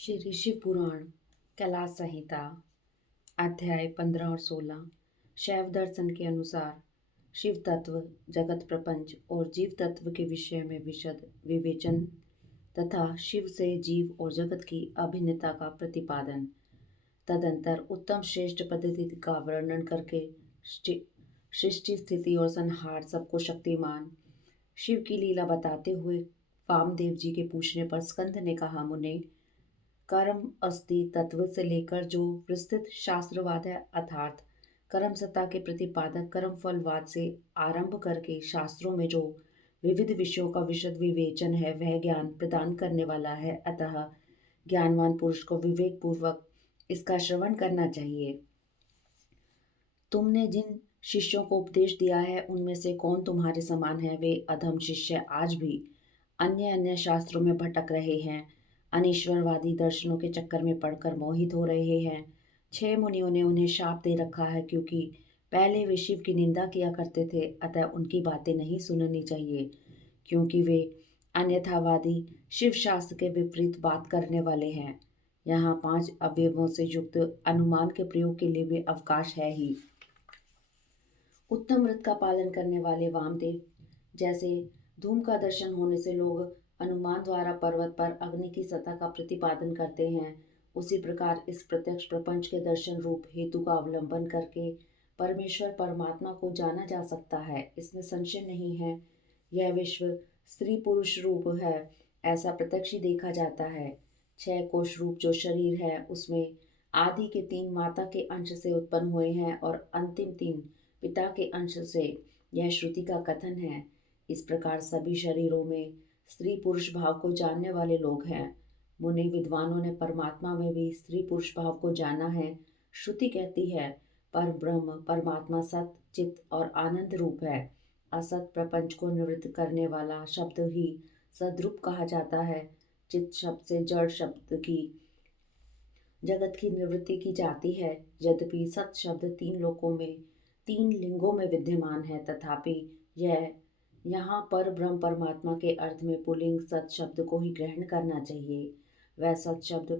श्री शिव पुराण कैलाश संहिता अध्याय 15 और 16। शैव दर्शन के अनुसार शिव तत्व, जगत प्रपंच और जीव तत्व के विषय में विशद विवेचन तथा शिव से जीव और जगत की अभिन्नता का प्रतिपादन। तदंतर उत्तम श्रेष्ठ पद्धति का वर्णन करके सृष्टि स्थिति और संहार सबको शक्तिमान शिव की लीला बताते हुए वामदेव जी के पूछने पर स्कंद ने कहा, मुने, कर्म अस्थि तत्व से लेकर जो विस्तृत शास्त्रवाद है, अर्थात कर्म सत्ता के प्रतिपादक कर्म फलवाद से आरंभ करके शास्त्रों में जो विविध विषयों का विशद विवेचन है, वह ज्ञान प्रदान करने वाला है। अतः ज्ञानवान पुरुष को विवेक पूर्वक इसका श्रवण करना चाहिए। तुमने जिन शिष्यों को उपदेश दिया है, उनमें से कौन तुम्हारे समान है? वे अधम शिष्य आज भी अन्य अन्य शास्त्रों में भटक रहे हैं, अनीश्वरवादी दर्शनों के चक्कर में पड़कर मोहित हो रहे हैं। 6 मुनियों ने उन्हें शाप दे रखा है, क्योंकि पहले वे शिव की निंदा किया करते थे। अतः उनकी बातें नहीं सुननी चाहिए, क्योंकि वे अन्यथावादी शिव शास्त्र के विपरीत बात करने वाले हैं। यहाँ 5 अवयवों से युक्त अनुमान के प्रयोग के लिए भी अवकाश है ही। उत्तम व्रत का पालन करने वाले वामदेव, जैसे धूम का दर्शन होने से लोग अनुमान द्वारा पर्वत पर अग्नि की सतह का प्रतिपादन करते हैं, उसी प्रकार इस प्रत्यक्ष प्रपंच के दर्शन रूप हेतु का अवलंबन करके परमेश्वर परमात्मा को जाना जा सकता है। इसमें संशय नहीं है। यह विश्व स्त्री पुरुष रूप है, ऐसा प्रत्यक्ष ही देखा जाता है। 6 कोश रूप जो शरीर है, उसमें आदि के 3 माता के अंश से उत्पन्न हुए हैं और अंतिम 3 पिता के अंश से, यह श्रुति का कथन है। इस प्रकार सभी शरीरों में स्त्री पुरुष भाव को जानने वाले लोग हैं। मुनि विद्वानों ने परमात्मा में भी स्त्री पुरुष भाव को जाना है। श्रुति कहती है, पर ब्रह्म परमात्मा सत चित और आनंद रूप है। असत प्रपंच को निवृत्त करने वाला शब्द ही सद्रूप कहा जाता है। चित शब्द से जड़ शब्द की जगत की निवृत्ति की जाती है। यद्यपि सत शब्द 3 लोकों में 3 लिंगों में विद्यमान है, तथापि यह यहाँ पर ब्रह्म परमात्मा के अर्थ में पुल्लिंग सत शब्द को ही ग्रहण करना चाहिए। वह सत शब्द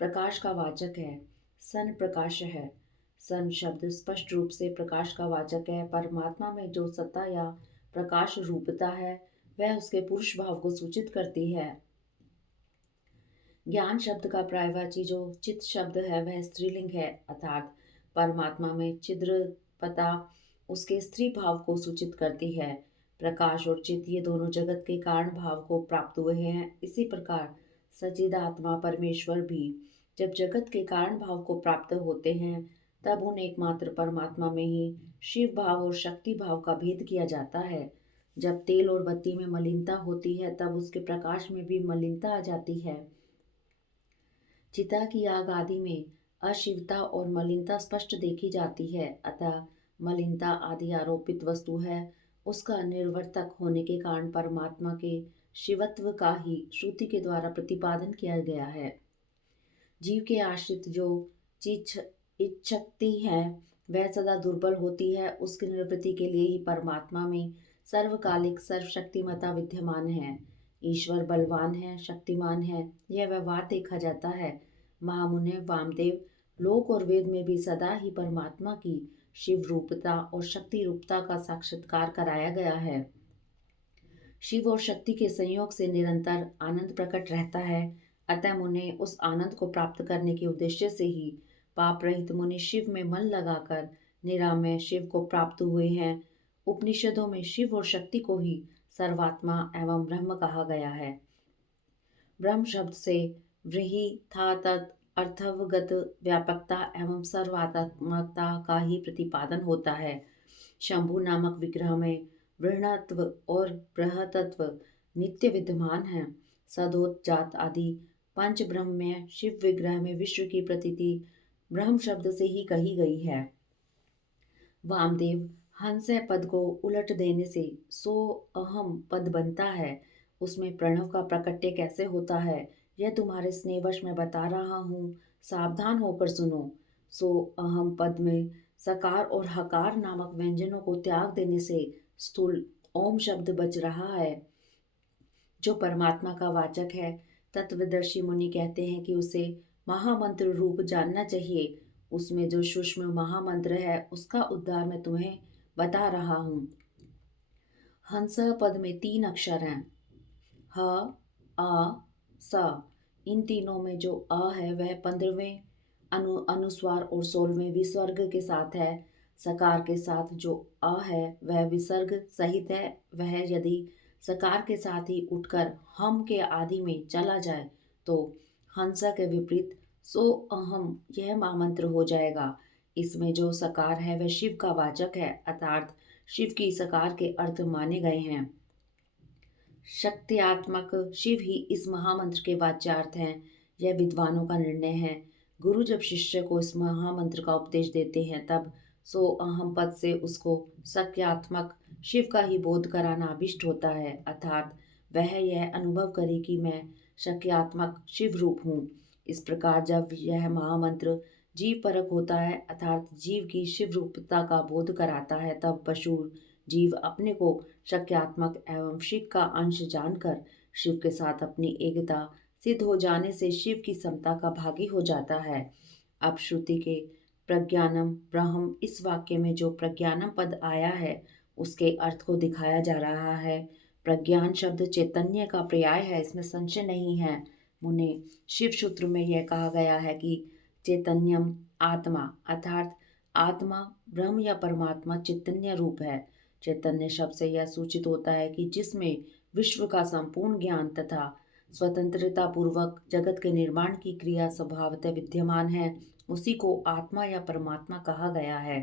प्रकाश का वाचक है, सन प्रकाश है। सन शब्द स्पष्ट रूप से प्रकाश का वाचक है। परमात्मा में जो सत्ता या प्रकाश रूपता है, वह उसके पुरुष भाव को सूचित करती है। ज्ञान शब्द का पर्यायवाची जो चित शब्द है, वह स्त्रीलिंग है, अर्थात परमात्मा में छिद्रपता उसके स्त्री भाव को सूचित करती है। प्रकाश और चित ये दोनों जगत के कारण भाव को प्राप्त हुए हैं। इसी प्रकार सच्चिदात्मा परमेश्वर भी जब जगत के कारण भाव को प्राप्त होते हैं, तब उन एकमात्र परमात्मा में ही शिव भाव और शक्ति भाव का भेद किया जाता है। जब तेल और बत्ती में मलिनता होती है, तब उसके प्रकाश में भी मलिनता आ जाती है। चिता की आग आदि में अशिवता और मलिनता स्पष्ट देखी जाती है। अतः मलिनता आदि आरोपित वस्तु है, उसका निर्वर्तक होने के कारण परमात्मा के शिवत्व का ही श्रुति के द्वारा प्रतिपादन किया गया है। जीव के आश्रित जो चीज इच्छक्ति है, वह सदा दुर्बल होती है। उसकी निवृत्ति के लिए ही परमात्मा में सर्वकालिक सर्वशक्तिमता विद्यमान है। ईश्वर बलवान है, शक्तिमान है, यह व्यवहार देखा जाता है। महामुने वामदेव, लोक और वेद में भी सदा ही परमात्मा की शिव रूपता और शक्ति रूपता का साक्षात्कार कराया गया है। शिव और शक्ति के संयोग से निरंतर आनंद प्रकट रहता है। अतः मुने, उस आनंद को प्राप्त करने के उद्देश्य से ही पाप रहित मुनि शिव में मन लगाकर निरामय शिव को प्राप्त हुए हैं। उपनिषदों में शिव और शक्ति को ही सर्वात्मा एवं ब्रह्म कहा गया है। ब्रह्म शब्द से व्रीहि था तत् अर्थवगत व्यापकता एवं सर्वात्मकता का ही प्रतिपादन होता है। शंभु नामक विग्रह में वृणत्व और बृहतत्व नित्य विद्यमान है। सदोतजात आदि पंच ब्रह्म में शिव विग्रह में विश्व की प्रतीति ब्रह्म शब्द से ही कही गई है। वामदेव, हंस पद को उलट देने से सो अहम पद बनता है। उसमें प्रणव का प्रकट्य कैसे होता है, यह तुम्हारे स्नेहवश में बता रहा हूँ, सावधान होकर सुनो। सो अहम पद में सकार और हकार नामक व्यंजनों को त्याग देने से स्थूल ओम शब्द बच रहा है, जो परमात्मा का वाचक है, तत्वदर्शी मुनि कहते हैं कि उसे महामंत्र रूप जानना चाहिए। उसमें जो सूक्ष्म महामंत्र है उसका उद्धार मैं तुम्हें बता रहा हूँ। हंस पद में 3 अक्षर हैं, ह, आ, सा। इन तीनों में जो अ है वह 15वें अनुस्वार और 16वें विसर्ग के साथ है। सकार के साथ जो अ है वह विसर्ग सहित है। वह यदि सकार के साथ ही उठकर हम के आदि में चला जाए तो हंसा के विपरीत सो अहम यह महामंत्र हो जाएगा। इसमें जो सकार है वह शिव का वाचक है, अर्थात शिव की सकार के अर्थ माने गए हैं। शक्त्यात्मक शिव ही इस महामंत्र के वाच्यार्थ हैं। यह विद्वानों का निर्णय है। गुरु जब शिष्य को इस महामंत्र का उपदेश देते हैं तब सो अहम पद से उसको शक्त्यात्मक शिव का ही बोध कराना अभिष्ट होता है, अर्थात वह यह अनुभव करे कि मैं शक्त्यात्मक शिव रूप हूँ। इस प्रकार जब यह महामंत्र जीव परक होता है, अर्थात जीव की शिव रूपता का बोध कराता है, तब पशु जीव अपने को शक्त्यात्मक एवं शिव का अंश जानकर शिव के साथ अपनी एकता सिद्ध हो जाने से शिव की समता का भागी हो जाता है। अब श्रुति के प्रज्ञानम ब्रह्म इस वाक्य में जो प्रज्ञानम पद आया है उसके अर्थ को दिखाया जा रहा है। प्रज्ञान शब्द चैतन्य का पर्याय है, इसमें संशय नहीं है। मुने शिव सूत्र में यह कहा गया है कि चैतन्यम आत्मा, अर्थात आत्मा ब्रह्म या परमात्मा चैतन्य रूप है। चैतन्य शब्द से यह सूचित होता है कि जिसमें विश्व का संपूर्ण ज्ञान तथा स्वतंत्रता पूर्वक जगत के निर्माण की क्रिया स्वभावतः विद्यमान है, उसी को आत्मा या परमात्मा कहा गया है।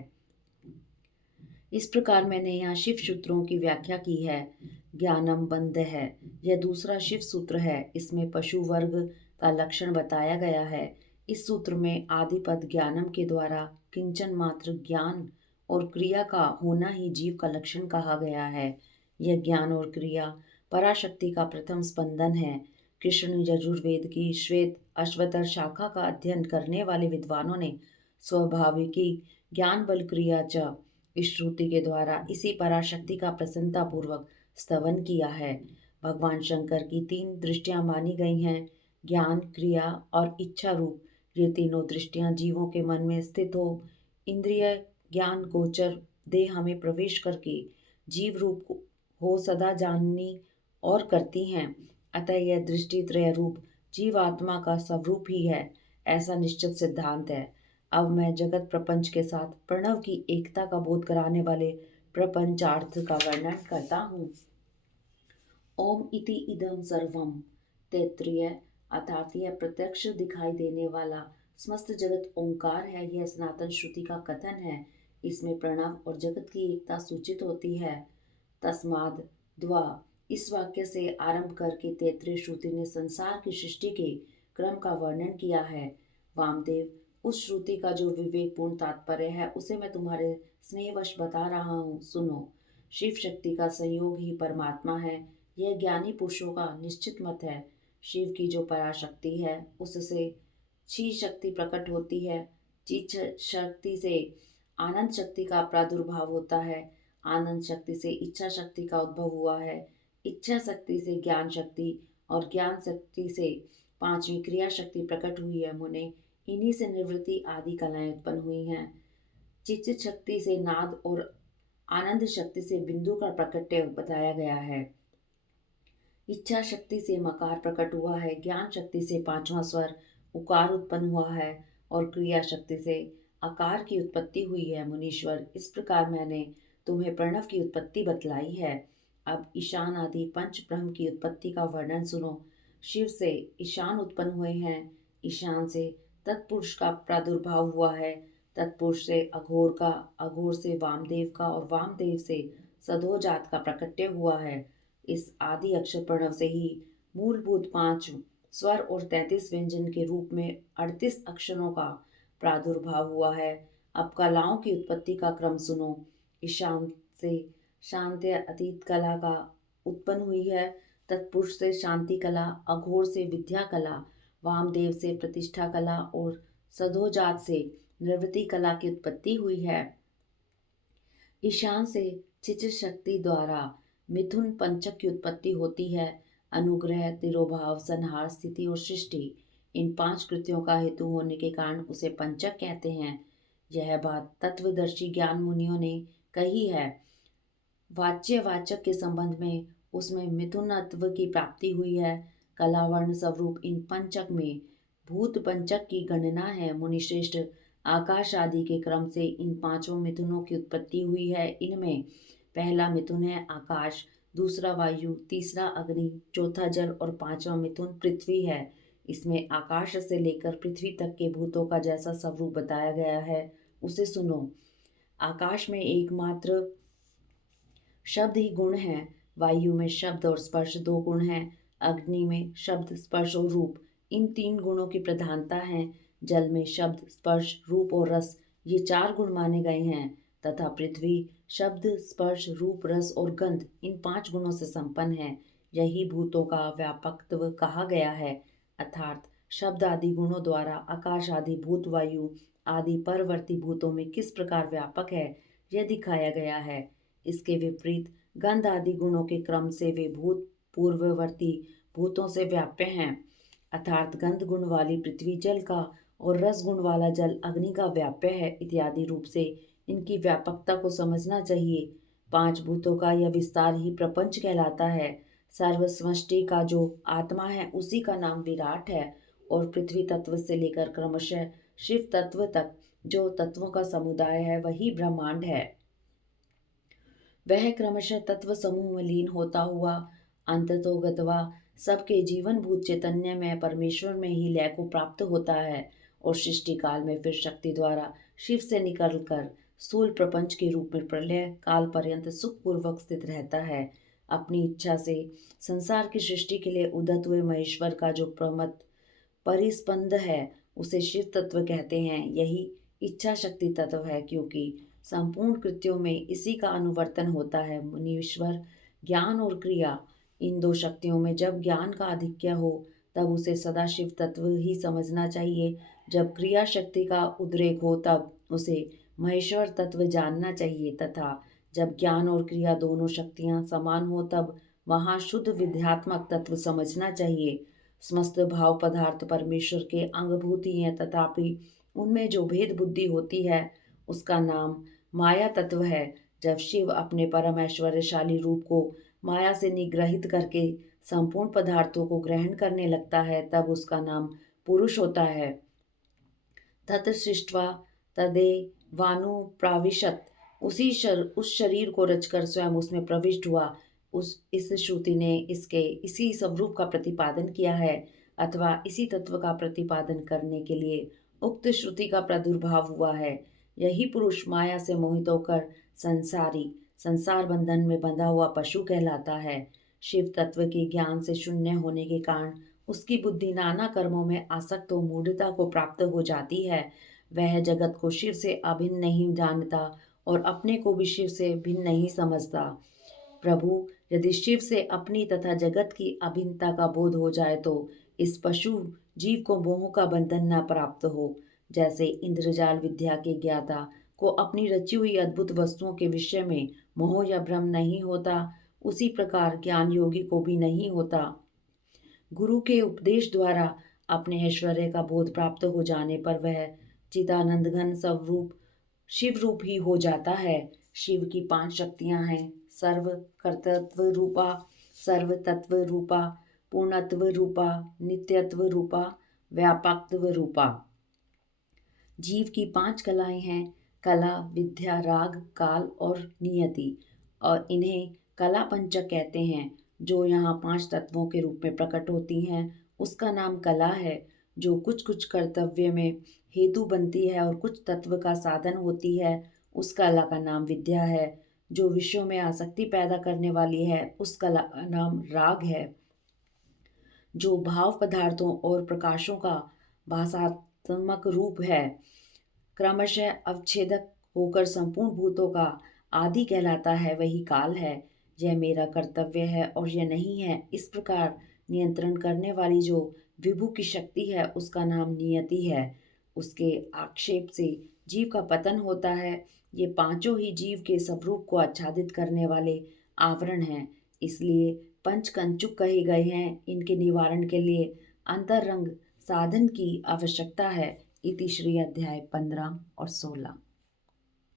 इस प्रकार मैंने यहाँ शिव सूत्रों की व्याख्या की है। ज्ञानम बंध है, यह दूसरा शिव सूत्र है। इसमें पशु वर्ग का लक्षण बताया गया है। इस सूत्र में आदिपद ज्ञानम के द्वारा किंचन मात्र ज्ञान और क्रिया का होना ही जीव का लक्षण कहा गया है। यह ज्ञान और क्रिया पराशक्ति का प्रथम स्पंदन है। कृष्ण यजुर्वेद की श्वेत अश्वतर शाखा का अध्ययन करने वाले विद्वानों ने स्वाभाविकी ज्ञान बल क्रिया च इस श्रुति के द्वारा इसी पराशक्ति का प्रसन्नता पूर्वक स्तवन किया है। भगवान शंकर की 3 दृष्टियां मानी गई हैं, ज्ञान, क्रिया और इच्छा रूप। ये तीनों दृष्टियां जीवों के मन में स्थित हो इंद्रिय ज्ञान गोचर देह में प्रवेश करके जीव रूप हो सदा जाननी और करती हैं। अतः यह दृष्टि त्रय रूप जीवात्मा का स्वरूप ही है, ऐसा निश्चित सिद्धांत है। अब मैं जगत प्रपंच के साथ प्रणव की एकता का बोध कराने वाले प्रपंचार्थ का वर्णन करता हूँ। ओम इति इदम सर्वम तैत्तिरीय, अर्थात यह प्रत्यक्ष दिखाई देने वाला समस्त जगत ओंकार है। यह सनातन श्रुति का कथन है। इसमें प्रणव और जगत की एकता सूचित होती है। तस्माद द्वा इस वाक्य से आरंभ करके तैत्तिरीय श्रुति ने संसार की सृष्टि के क्रम का वर्णन किया है। वामदेव, उस श्रुति का जो विवेकपूर्ण तात्पर्य है उसे मैं तुम्हारे स्नेहवश बता रहा हूँ, सुनो। शिव शक्ति का संयोग ही परमात्मा है, यह ज्ञानी पुरुषों का निश्चित मत है। शिव की जो पराशक्ति है उससे छी शक्ति प्रकट होती है। चिच शक्ति से आनंद शक्ति का प्रादुर्भाव होता है। आनंद शक्ति से इच्छा शक्ति का उद्भव हुआ है। इच्छा शक्ति से ज्ञान शक्ति और ज्ञान शक्ति से 5वीं क्रिया शक्ति प्रकट हुई है। मुने, इन्हीं से निवृत्ति आदि कलाएं उत्पन्न हुई हैं। चित शक्ति से नाद और आनंद शक्ति से बिंदु का प्रकट्य बताया गया है। इच्छा शक्ति से मकार प्रकट हुआ है। ज्ञान शक्ति से 5वां स्वर उकार उत्पन्न हुआ है और क्रिया शक्ति से आकार की उत्पत्ति हुई है। मुनीश्वर, इस प्रकार मैंने तुम्हें प्रणव की उत्पत्ति बतलाई है। अब ईशान आदि पंच ब्रह्म की उत्पत्ति का वर्णन सुनो। शिव से ईशान उत्पन्न हुए हैं। ईशान से तत्पुरुष का प्रादुर्भाव हुआ है। तत्पुरुष से अघोर का, अघोर से वामदेव का और वामदेव से सदोजात का प्रकट्य हुआ है। इस आदि अक्षर प्रणव से ही मूलभूत 5 स्वर और 33 व्यंजन के रूप में 38 अक्षरों का प्रादुर्भाव हुआ है। अब कलाओं की उत्पत्ति का क्रम सुनो। ईशान से शांति अतीत कला का उत्पन्न हुई है। तत्पुरुष से शांति कला, अघोर से विद्या कला, वामदेव से प्रतिष्ठा कला और सदोजात से निवृत्ति कला की उत्पत्ति हुई है। ईशान से चिच शक्ति द्वारा मिथुन पंचक की उत्पत्ति होती है। अनुग्रह, तिरोभाव, संहार, स्थिति और सृष्टि, इन 5 कृत्यों का हेतु होने के कारण उसे पंचक कहते हैं। यह बात तत्वदर्शी ज्ञान मुनियों ने कही है। वाच्य वाचक के संबंध में उसमें मिथुनत्व की प्राप्ति हुई है। कला वर्ण स्वरूप इन पंचक में भूत पंचक की गणना है। मुनिश्रेष्ठ, आकाश आदि के क्रम से इन 5 मिथुनों की उत्पत्ति हुई है। इनमें पहला मिथुन है आकाश, दूसरा वायु, तीसरा अग्नि, चौथा जल और 5वां मिथुन पृथ्वी है। इसमें आकाश से लेकर पृथ्वी तक के भूतों का जैसा स्वरूप बताया गया है उसे सुनो। आकाश में एकमात्र शब्द ही गुण है। वायु में शब्द और स्पर्श 2 गुण हैं। अग्नि में शब्द, स्पर्श और रूप, इन 3 गुणों की प्रधानता है। जल में शब्द, स्पर्श, रूप और रस, ये 4 गुण माने गए हैं। तथा पृथ्वी शब्द, स्पर्श, रूप, रस और गंध, इन 5 गुणों से संपन्न है। यही भूतों का व्यापकत्व कहा गया है। अर्थात शब्द आदि गुणों द्वारा आकाश आदि भूत वायु आदि परवर्ती भूतों में किस प्रकार व्यापक है, यह दिखाया गया है। इसके विपरीत गंध आदि गुणों के क्रम से वे भूत पूर्ववर्ती भूतों से व्याप्य हैं। अर्थात गंध गुण वाली पृथ्वी जल का और रस गुण वाला जल अग्नि का व्याप्य है इत्यादि रूप से इनकी व्यापकता को समझना चाहिए। 5 भूतों का यह विस्तार ही प्रपंच कहलाता है। सर्वसमष्टि का जो आत्मा है उसी का नाम विराट है और पृथ्वी तत्व से लेकर क्रमशः शिव तत्व तक जो तत्वों का समुदाय है वही ब्रह्मांड है। वह क्रमशः तत्व समूह में लीन होता हुआ अंततोगत्वा सबके जीवन भूत चैतन्य में परमेश्वर में ही लय को प्राप्त होता है और सृष्टि काल में फिर शक्ति द्वारा शिव से निकलकर स्थूल प्रपंच के रूप में प्रलय काल पर्यंत सुखपूर्वक स्थित रहता है। अपनी इच्छा से संसार की सृष्टि के लिए उदत हुए महेश्वर का जो प्रमत परिस्पंद है उसे शिव तत्व कहते हैं। यही इच्छा शक्ति तत्व है क्योंकि संपूर्ण कृत्यों में इसी का अनुवर्तन होता है। मुनीश्वर, ज्ञान और क्रिया, इन 2 शक्तियों में जब ज्ञान का आधिक्य हो तब उसे सदा शिव तत्व ही समझना चाहिए। जब क्रिया शक्ति का उद्रेक हो तब उसे महेश्वर तत्व जानना चाहिए तथा जब ज्ञान और क्रिया दोनों शक्तियां समान हो तब वहाँ शुद्ध विद्यात्मक तत्व समझना चाहिए। समस्त भाव पदार्थ परमेश्वर के अंगभूत ही हैं, तथापि उनमें जो भेद बुद्धि होती है उसका नाम माया तत्व है। जब शिव अपने परम ऐश्वर्यशाली रूप को माया से निग्रहित करके संपूर्ण पदार्थों को ग्रहण करने लगता है तब उसका नाम पुरुष होता है। तत् सृष्ट्वा तदेवानुप्राविशत्, उस शरीर को रचकर स्वयं उसमें प्रविष्ट हुआ। इस श्रुति ने इसके इसी स्वरूप का प्रतिपादन किया है अथवा इसी तत्व का प्रतिपादन करने के लिए उक्त श्रुति का प्रादुर्भाव हुआ है। यही पुरुष माया से मोहित होकर संसार बंधन में बंधा हुआ पशु कहलाता है। शिव तत्व के ज्ञान से शून्य होने के कारण उसकी बुद्धि नाना कर्मों में आसक्त हो मूढ़ता को प्राप्त हो जाती है। वह जगत को शिव से अभिन्न नहीं जानता और अपने को भी शिव से भिन्न नहीं समझता। प्रभु, यदि शिव से अपनी तथा जगत की अभिन्नता का बोध हो जाए तो इस पशु जीव को मोह का बंधन न प्राप्त हो। जैसे इंद्रजाल विद्या के ज्ञाता को अपनी रची हुई अद्भुत वस्तुओं के विषय में मोह या भ्रम नहीं होता, उसी प्रकार ज्ञान योगी को भी नहीं होता। गुरु के उपदेश द्वारा अपने ऐश्वर्य का बोध प्राप्त हो जाने पर वह चिदानंद घन स्वरूप शिव रूप ही हो जाता है। शिव की 5 शक्तियां हैं: सर्व कर्तृत्व रूपा, सर्व तत्व रूपा, पूर्णत्व रूपा, नित्यत्व रूपा, व्यापकत्व रूपा। जीव की 5 कलाएं हैं: कला, विद्या, राग, काल और नियति, और इन्हें कला पंचक कहते हैं। जो यहाँ 5 तत्वों के रूप में प्रकट होती हैं उसका नाम कला है। जो कुछ कुछ कर्तव्य में हेतु बनती है और कुछ तत्व का साधन होती है उस कला का नाम विद्या है। जो विषयों में आसक्ति पैदा करने वाली है उस कला का नाम राग है। जो भाव पदार्थों और प्रकाशों का भासात्मक रूप है, क्रमशः अवच्छेदक होकर संपूर्ण भूतों का आदि कहलाता है, वही काल है। यह मेरा कर्तव्य है और यह नहीं है, इस प्रकार नियंत्रण करने वाली जो विभु की शक्ति है उसका नाम नियति है। उसके आक्षेप से जीव का पतन होता है। ये 5 ही जीव के स्वरूप को आच्छादित करने वाले आवरण हैं। इसलिए पंचकंचुक कहे गए हैं। इनके निवारण के लिए अंतरंग साधन की आवश्यकता है। इति श्री अध्याय 15 और 16।